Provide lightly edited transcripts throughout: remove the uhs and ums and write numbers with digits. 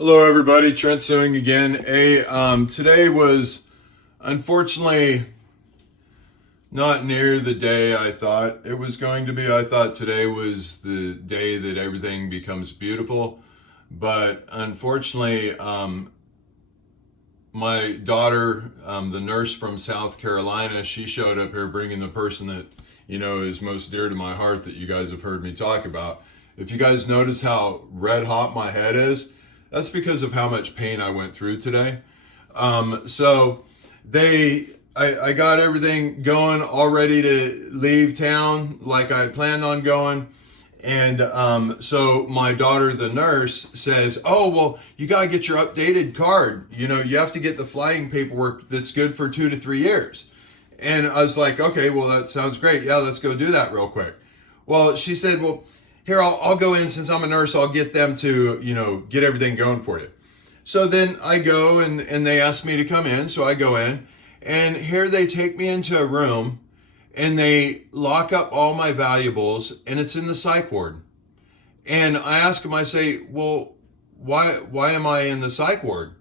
Hello, everybody. Trent Suing again. Today was unfortunately not near the day I thought it was going to be. I thought today was the day that everything becomes beautiful, but unfortunately, my daughter, the nurse from South Carolina, she showed up here bringing the person that is most dear to my heart that you guys have heard me talk about. If you guys notice how red hot my head is, that's because of how much pain I went through today. So I got everything going, all ready to leave town like I had planned on going. And so my daughter, the nurse, says, "Oh, well, you got to get your updated card. You have to get the flying paperwork that's good for 2 to 3 years." And I was like, "Okay, well, that sounds great. Yeah, let's go do that real quick." Well, she said, "Well, here, I'll go in since I'm a nurse. I'll get them to, get everything going for you." So then I go and they ask me to come in. So I go in and here they take me into a room and they lock up all my valuables and it's in the psych ward. And I ask them, I say, "Well, why am I in the psych ward?"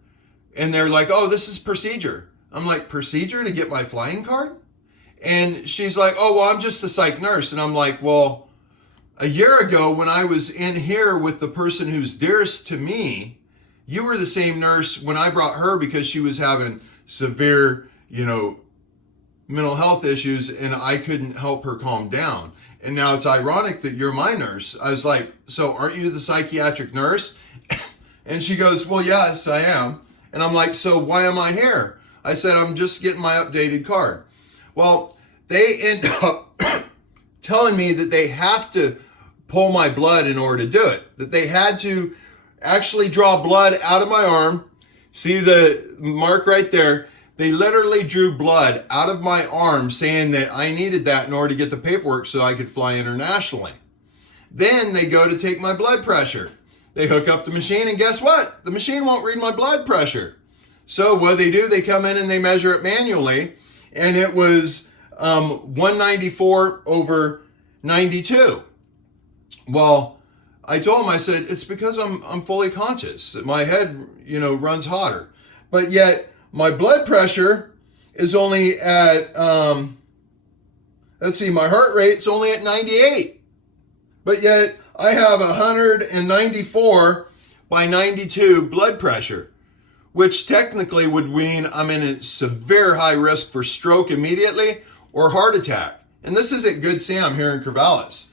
And they're like, "Oh, this is procedure." I'm like, "Procedure to get my flying card?" And she's like, "Oh, well, I'm just a psych nurse." And I'm like, "Well, a year ago, when I was in here with the person who's dearest to me, you were the same nurse when I brought her because she was having severe, mental health issues and I couldn't help her calm down. And now it's ironic that you're my nurse." I was like, "So aren't you the psychiatric nurse?" And she goes, "Well, yes, I am." And I'm like, "So why am I here?" I said, "I'm just getting my updated card." Well, they end up telling me that they have to pull my blood in order to do it. That they had to actually draw blood out of my arm. See the mark right there? They literally drew blood out of my arm saying that I needed that in order to get the paperwork so I could fly internationally. Then they go to take my blood pressure. They hook up the machine and guess what? The machine won't read my blood pressure. So what do, they come in and they measure it manually and it was 194 over 92. Well, I told him, I said, "It's because I'm fully conscious. My head, runs hotter. But yet my blood pressure is only at, my heart rate's only at 98. But yet I have 194 by 92 blood pressure, which technically would mean I'm in a severe high risk for stroke immediately or heart attack. And this is at Good Sam here in Corvallis.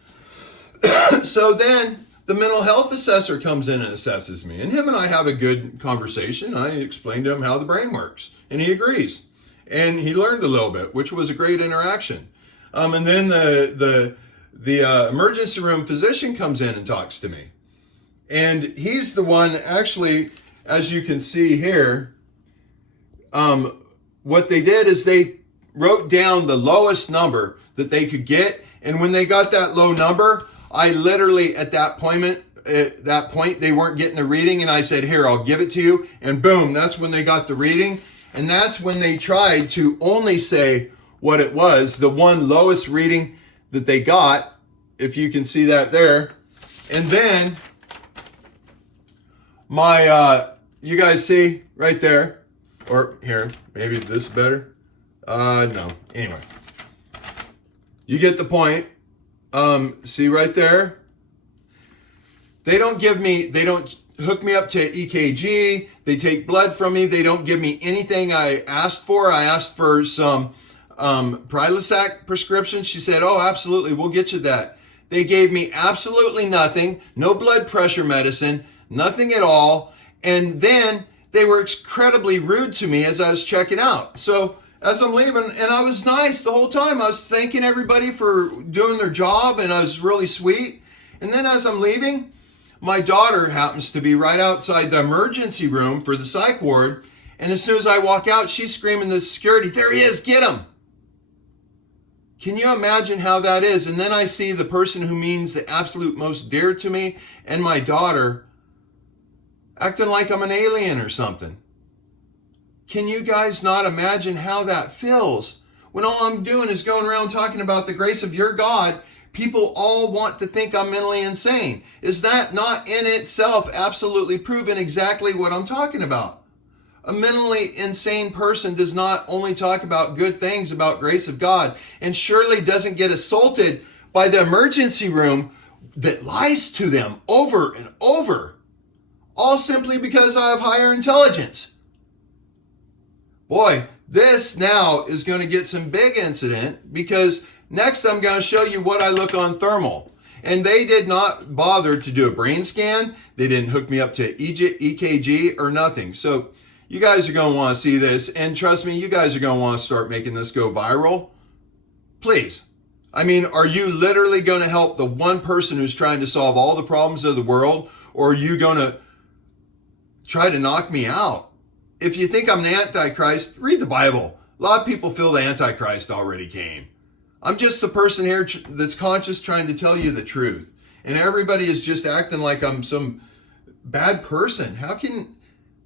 So then the mental health assessor comes in and assesses me. And him and I have a good conversation. I explained to him how the brain works. And he agrees. And he learned a little bit, which was a great interaction. And then the emergency room physician comes in and talks to me. And he's the one, actually, as you can see here, what they did is they wrote down the lowest number that they could get. And when they got that low number, I literally, at that point, they weren't getting a reading. And I said, "Here, I'll give it to you." And boom, that's when they got the reading. And that's when they tried to only say what it was, the one lowest reading that they got, if you can see that there. And then you guys see right there, or here, maybe this is better. No, anyway. You get the point. See right there? They don't hook me up to EKG. They take blood from me. They don't give me anything I asked for. I asked for some Prilosec prescription. She said, "Oh, absolutely, we'll get you that." They gave me absolutely nothing, no blood pressure medicine, nothing at all. And then they were incredibly rude to me as I was checking out. So as I'm leaving, and I was nice the whole time. I was thanking everybody for doing their job, and I was really sweet. And then as I'm leaving, my daughter happens to be right outside the emergency room for the psych ward. And as soon as I walk out, she's screaming to the security, "There he is, get him." Can you imagine how that is? And then I see the person who means the absolute most dear to me and my daughter acting like I'm an alien or something. Can you guys not imagine how that feels when all I'm doing is going around talking about the grace of your God, People all want to think I'm mentally insane. Is that not in itself absolutely proven exactly what I'm talking about? A mentally insane person does not only talk about good things about grace of God, and surely doesn't get assaulted by the emergency room that lies to them over and over, all simply because I have higher intelligence. Boy, this now is going to get some big incident, because next I'm going to show you what I look on thermal. And they did not bother to do a brain scan. They didn't hook me up to EKG or nothing. So you guys are going to want to see this. And trust me, you guys are going to want to start making this go viral. Please. I mean, are you literally going to help the one person who's trying to solve all the problems of the world? Or are you going to try to knock me out? If you think I'm the Antichrist, read the Bible. A lot of people feel the Antichrist already came. I'm just the person here that's conscious, trying to tell you the truth. And everybody is just acting like I'm some bad person.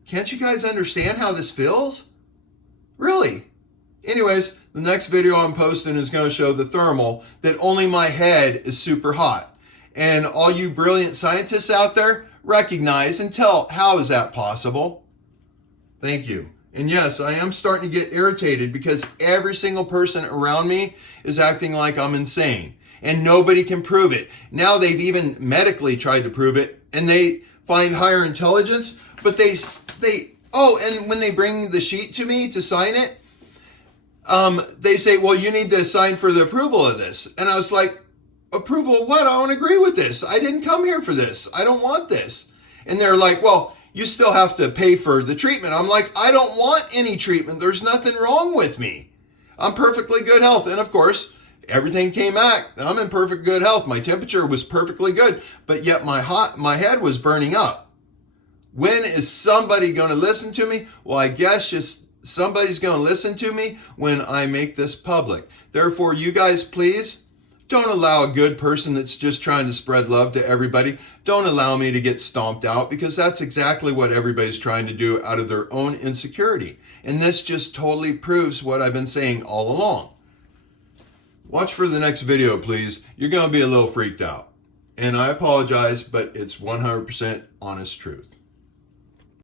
Can't you guys understand how this feels? Really? Anyways, the next video I'm posting is going to show the thermal, that only my head is super hot. And all you brilliant scientists out there, recognize and tell, how is that possible? Thank you. And yes, I am starting to get irritated because every single person around me is acting like I'm insane. And nobody can prove it. Now they've even medically tried to prove it, and they find higher intelligence, but and when they bring the sheet to me to sign it, they say, well, you need to sign for the approval of this. And I was like, approval of what? I don't agree with this. I didn't come here for this. I don't want this. And they're like, well, you still have to pay for the treatment. I'm like, I don't want any treatment. There's nothing wrong with me. I'm perfectly good health. And of course, everything came back. I'm in perfect good health. My temperature was perfectly good, but yet my head was burning up. When is somebody going to listen to me? Well, I guess just somebody's going to listen to me when I make this public. Therefore, you guys, please don't allow a good person that's just trying to spread love to everybody. Don't allow me to get stomped out, because that's exactly what everybody's trying to do out of their own insecurity. And this just totally proves what I've been saying all along. Watch for the next video, please. You're going to be a little freaked out. And I apologize, but it's 100% honest truth.